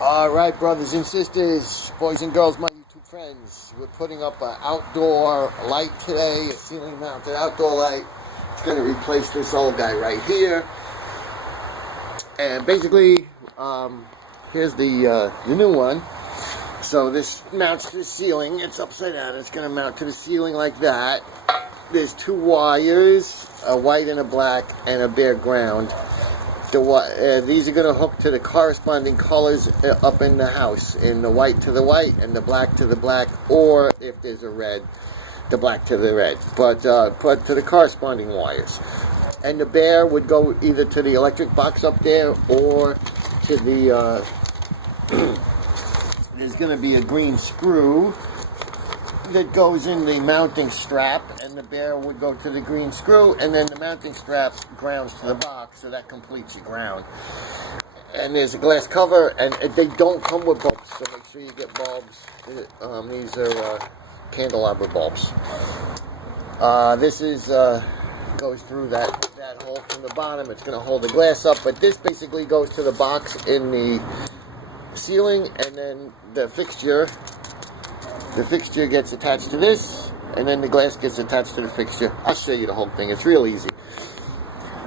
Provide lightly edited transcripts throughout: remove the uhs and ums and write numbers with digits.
Alright, brothers and sisters, boys and girls, my YouTube friends, we're putting up an outdoor light today, a ceiling mounted outdoor light. It's going to replace this old guy right here. And basically, here's the new one. So this mounts to the ceiling. It's upside down. It's going to mount to the ceiling like that. There's two wires, a white and a black, and a bare ground. These are going to hook to the corresponding colors up in the house, in the white to the white and the black to the black, or if there's a red, the black to the red, but to the corresponding wires. And the bare would go either to the electric box up there or to the there's going to be a green screw that goes in the mounting strap, and the bare would go to the green screw, and then the mounting strap grounds to the box, so that completes your ground. And there's a glass cover, and they don't come with bulbs, so make sure you get bulbs. These are candelabra bulbs. This is goes through that hole from the bottom. It's going to hold the glass up, but this basically goes to the box in the ceiling, and then the fixture gets attached to this, and then the glass gets attached to the fixture. I'll show you the whole thing. It's real easy.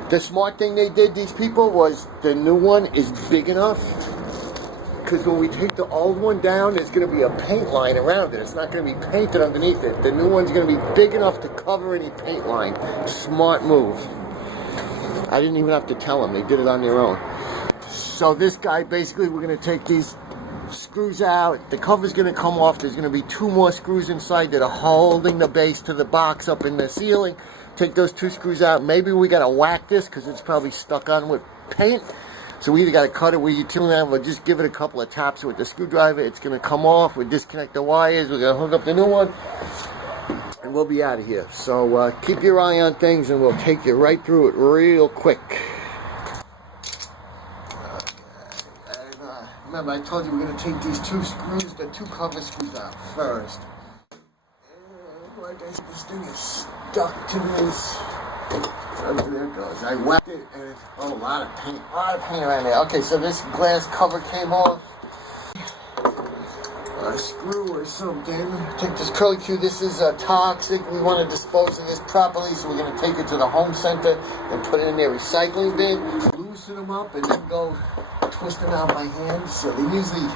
The smart thing they did, these people, was the new one is big enough, because when we take the old one down, there's going to be a paint line around it. It's not going to be painted underneath it. The new one's going to be big enough to cover any paint line. Smart move. I didn't even have to tell them. They did it on their own. So this guy, basically, we're going to take these screws out. The cover's going to come off. There's going to be two more screws inside that are holding the base to the box up in the ceiling. Take those two screws out. Maybe we got to whack this because it's probably stuck on with paint. So we either got to cut it with utility knife or just give it a couple of taps with the screwdriver. It's going to come off. We disconnect the wires. We're going to hook up the new one, and we'll be out of here. So keep your eye on things, and we'll take you right through it real quick. Remember, I told you we're going to take these two screws, the two cover screws out first. And like this thing is stuck to this. Oh, there it goes. I whacked it, and it's a lot of paint around there. Okay, so this glass cover came off. A screw or something. Take this curly Q. This is toxic. We want to dispose of this properly, so we're going to take it to the home center and put it in their recycling bin. Loosen them up, and then go twist them out by hand. So they usually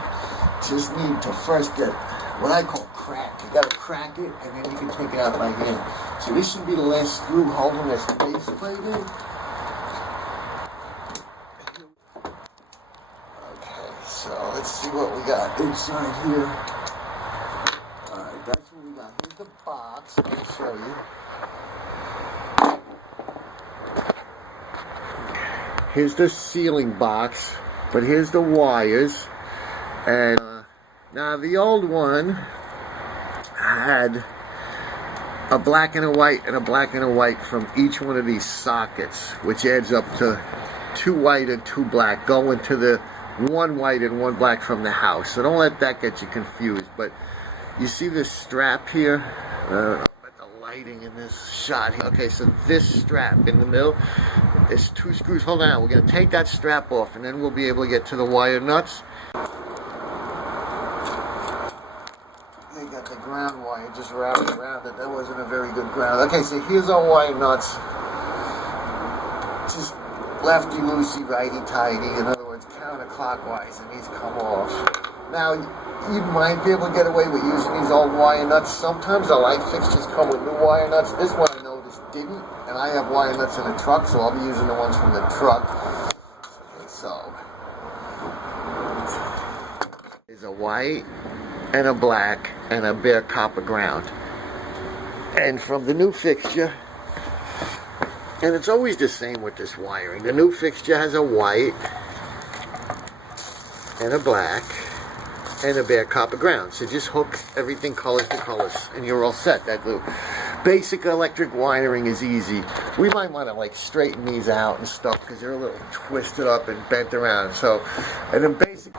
just need to first get what I call crack. You got to crack it, and then you can take it out by hand. So this should be the last screw holding this base plate in. Okay, so let's see what we got inside here. Alright, that's what we got. Here's the box. I'll show you. Here's the ceiling box, but here's the wires. And now the old one had a black and a white and a black and a white from each one of these sockets, which adds up to 2 white and 2 black going to the 1 white and 1 black from the house. So don't let that get you confused. But you see this strap here? The lighting in this shot here. Okay, so this strap in the middle is 2 screws. Hold on, we're going to take that strap off, and then we'll be able to get to the wire nuts. They got the ground wire just wrapped around it. That wasn't a very good ground. Okay, so here's our wire nuts. Just lefty-loosey, righty-tighty. In other words, counterclockwise, and these come off. Now, you might be able to get away with using these old wire nuts. Sometimes the light fixtures come with new wire nuts. This one I noticed didn't, and I have wire nuts in the truck, so I'll be using the ones from the truck. Okay, so there's a white and a black and a bare copper ground. And from the new fixture, and it's always the same with this wiring, the new fixture has a white and a black and a bare copper ground. So just hook everything colors to colors, and you're all set. That little basic electric wiring is easy. We might want to like straighten these out and stuff because they're a little twisted up and bent around. So, and then basic.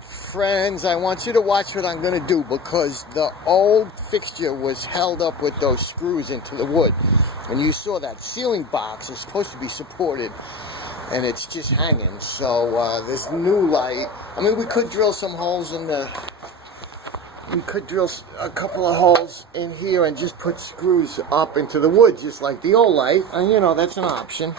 Friends, I want you to watch what I'm going to do, because the old fixture was held up with those screws into the wood. And you saw that ceiling box is supposed to be supported and it's just hanging. So this new light, I mean, we could drill some holes in the, we could drill a couple of holes in here and just put screws up into the wood just like the old light, and you know, that's an option.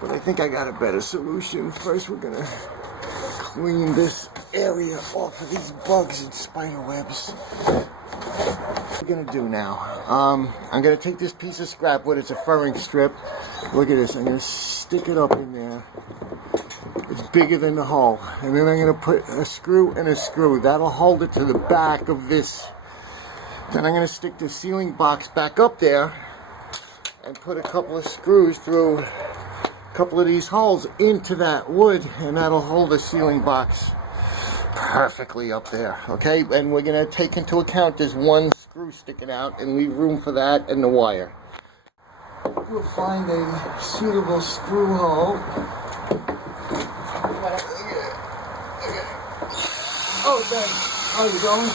But I think I got a better solution. First we're gonna clean this area off of these bugs and spider webs. What I'm gonna do now, I'm gonna take this piece of scrap wood, it's a furring strip. Look at this, I'm gonna stick it up in there. It's bigger than the hole. And then I'm gonna put a screw and a screw. That'll hold it to the back of this. Then I'm gonna stick the ceiling box back up there and put a couple of screws through a couple of these holes into that wood, and that'll hold the ceiling box perfectly up there, okay? And we're gonna take into account there's one screw sticking out and leave room for that and the wire. We'll find a suitable screw hole. Oh, Ben, how you going?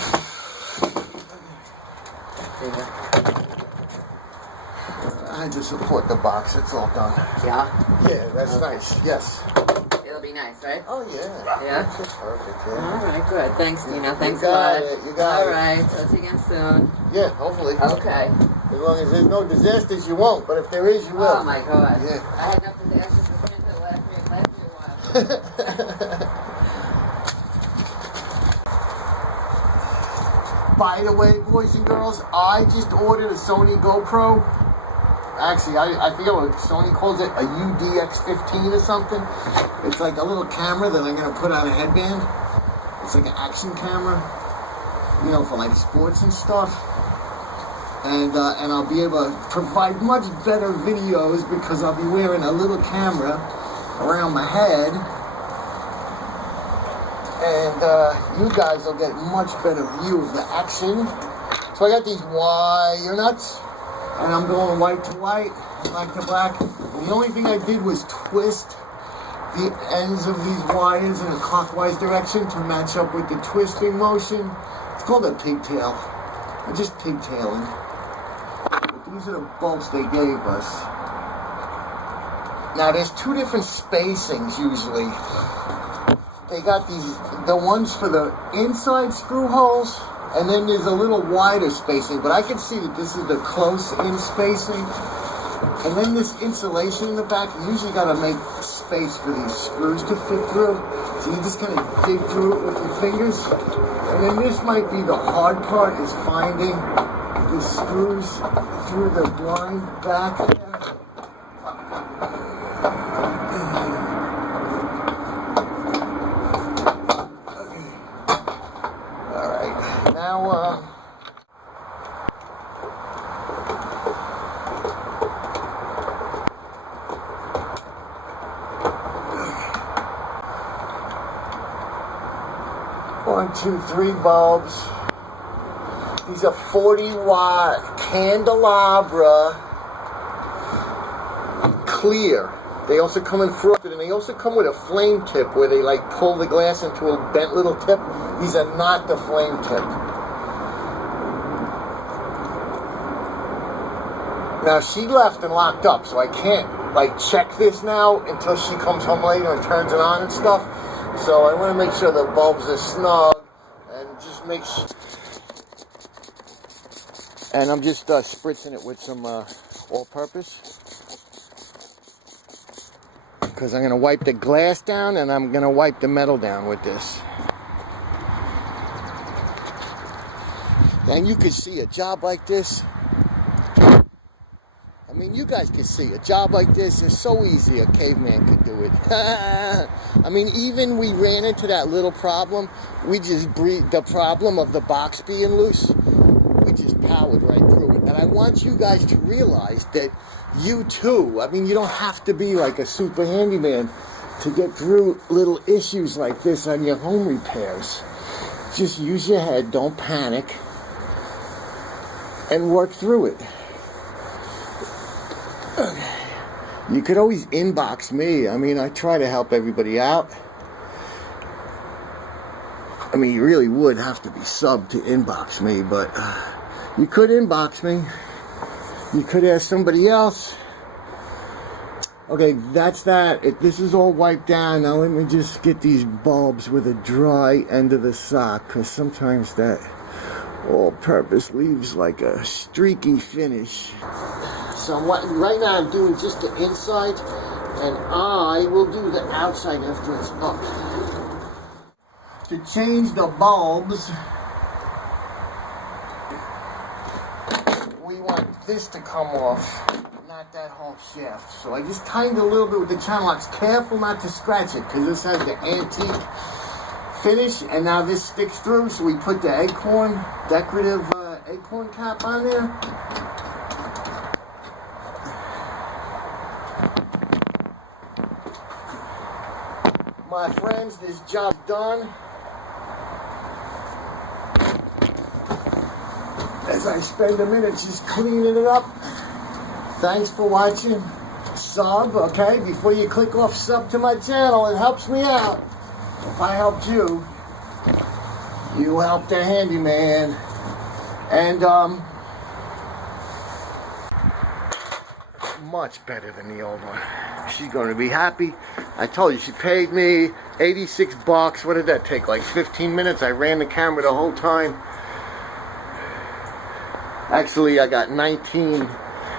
I had to support the box, it's all done. Yeah? Yeah, that's nice, yes. It'll be nice, right? Oh, yeah. Yeah? That's perfect, yeah. All right, good. Thanks, Dino. Thanks You a got lot. it, you got it. All right, talk to you again soon. Yeah, hopefully. Okay. As long as there's no disasters, you won't, but if there is, you will. Oh, my God. Yeah. I had enough disasters to stand until last year a while. By the way, boys and girls, I just ordered a Sony GoPro. Actually, I forget what Sony calls it, a UDX15 or something. It's like a little camera that I'm going to put on a headband. It's like an action camera, you know, for like sports and stuff. And I'll be able to provide much better videos because I'll be wearing a little camera around my head. And you guys will get much better view of the action. So I got these wire nuts, and I'm going white to white, black to black. And the only thing I did was twist the ends of these wires in a clockwise direction to match up with the twisting motion. It's called a pigtail. I'm just pigtailing. But these are the bolts they gave us. Now there's two different spacings usually. They got the ones for the inside screw holes, and then there's a little wider spacing, but I can see that this is the close-in spacing. And then this insulation in the back, you usually got to make space for these screws to fit through. So you just kind of dig through it with your fingers. And then this might be the hard part, is finding the screws through the blind back there. One, two, three bulbs. These are 40-watt candelabra clear. They also come in frosted, and they also come with a flame tip where they like pull the glass into a bent little tip. These are not the flame tip. Now she left and locked up, so I can't like check this now until she comes home later and turns it on and stuff. So I want to make sure the bulbs are snug and just make sure. And I'm just spritzing it with some all-purpose. Because I'm going to wipe the glass down and I'm going to wipe the metal down with this. And you can see a job like this. I mean, you guys can see a job like this is so easy. A caveman could do it. I mean, even we ran into that little problem. We just breathed the problem of the box being loose. We just powered right through it. And I want you guys to realize that you too, I mean, you don't have to be like a super handyman to get through little issues like this on your home repairs. Just use your head, don't panic, and work through it. You could always inbox me. I mean, I try to help everybody out. I mean, you really would have to be subbed to inbox me, but you could inbox me. You could ask somebody else. Okay, that's that. This is all wiped down. Now let me just get these bulbs with a dry end of the sock, because sometimes that all-purpose leaves like a streaky finish. So right now I'm doing just the inside, and I will do the outside after it's up. To change the bulbs, we want this to come off, not that whole shaft. So I just tightened a little bit with the channel locks. Careful not to scratch it, because this has the antique finish, and now this sticks through. So we put the acorn, decorative acorn cap on there. My friends, this job's done. As I spend a minute just cleaning it up. Thanks for watching. Sub, okay? Before you click off sub to my channel, it helps me out. If I helped you, you helped the handyman. And, much better than the old one. She's going to be happy. I told you, she paid me 86 bucks. What did that take? Like 15 minutes? I ran the camera the whole time. Actually, I got 19